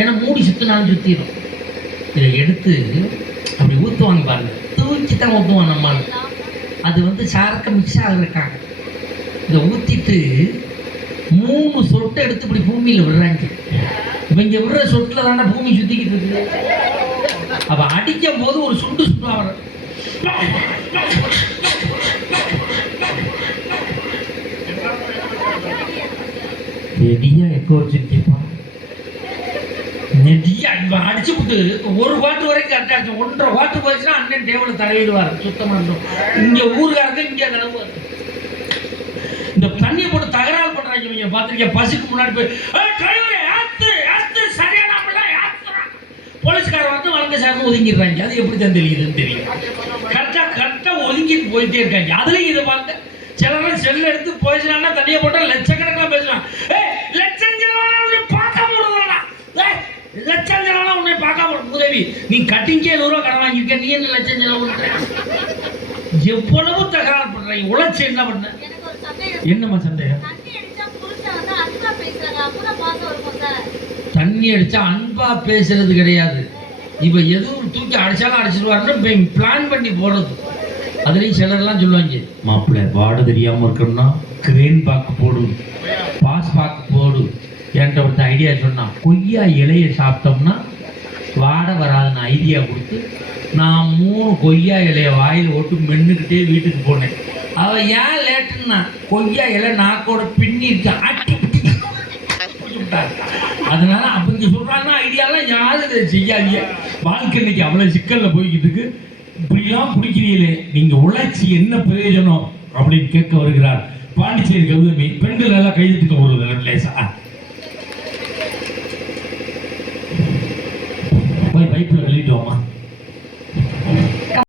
ஏன்னா மூடி சுற்றினாலும் சுற்றிடும். இதை எடுத்து அப்படி ஊற்றுவாங்க பாருங்க, தூக்கி தான் ஊற்றுவான் நம்மால். அது வந்து சாரக்க மிக்ஸ் ஆகிருக்காங்க. இதை ஊற்றிட்டு 3 சொட்டை எடுத்து இப்படி பூமியில் விடுறாங்க. இவங்க விடுற சொட்டில் தானே பூமி சுற்றிக்கிட்டு இருக்குது. அப்போ அடிக்கும் போது ஒரு சுண்டு சுட்டுவாங்க. நெடியா எக்கோ வச்சிருக்கேப்பா. நெடியா அடிச்சு விட்டு ஒரு வாட்டு வரைக்கும் கரெக்டாக இருக்கும். 1.5 வாட்டு போச்சுன்னா அண்ணன் டேபிள் தலையிடுவார். சுத்தமாக இருக்கும். இங்கே ஊருக்காரங்க இங்கே கிளம்புவார். இந்த தண்ணியை போட்டு தகராறு பண்றாங்க. நீங்க பார்த்துருக்கீங்க, பஸ்ஸுக்கு முன்னாடி போய் சரியான போலீஸ்காரன் வந்து வழங்க சார்ந்து ஒதுங்கிடுறாங்க. அது எப்படி தான் தெரியுதுன்னு தெரியும். கரெக்டாக ஒதுங்கிட்டு போயிட்டே இருக்காங்க. அதுலேயும் இதை பார்த்து சிலரும் செல்ல எடுத்து போயிடுச்சுனா தண்ணியை போட்டால் லட்சக்கணக்காக பேசலாம். லட்சம் பார்க்க முடியல, லட்சம் செலவெல்லாம் உன்னை பார்க்காம உதவி. நீ கட்டிங்கே 100 ரூபா கடன் வாங்கியிருக்க, நீ என்ன லட்சம் செலவு? எவ்வளவு தகராறு பண்றாங்க. உழைச்சி என்ன பண்ண? என்னம்மா சந்தேகம்? தண்ணி அடிச்சா அன்பா பேசுறது கிடையாது. இப்ப எதுவும் தூக்கி அடிச்சாலும் அடிச்சிருவாருன்னு பிளான் பண்ணி போடுறது. அதுலயும் சிலர்லாம் சொல்லுவாங்க, மாப்பிள்ளை வாட தெரியாம இருக்கணும்னா கிரேன் பாக்கு போடு, பாஸ் பாக்கு போடு. என்கிட்ட ஒருத்த ஐடியா சொன்னா, கொய்யா இலையை சாப்பிட்டோம்னா வாட வராதுன்னு ஐடியா கொடுத்து நான் 3 கொய்யா இலைய வாயில் ஓட்டு மென்னுக்கிட்டே வீட்டுக்கு போனேன். அவ ஏன் லேட்டுன்னா, கொய்யா இலை நாக்கோட பின்னிட்டு அட்டி அதனால அப்படி சொல்றாங்கன்னா ஐடியாலாம் யாரும் இதை செய்யாதீங்க. வாழ்க்கை இன்னைக்கு அவ்வளவு சிக்கல்ல போய்கிட்டு இருக்கு. இப்படிலாம் பிடிக்கிறீங்களே, நீங்க உழைச்சி என்ன பிரயோஜனம் அப்படின்னு கேட்க வருகிறார் பாண்டிச்சேரி கௌதமி. பெண்கள் எல்லாம் கைதுக்கு வருவது லேசா போய் பைப்பில் வெளியிட்டோமா?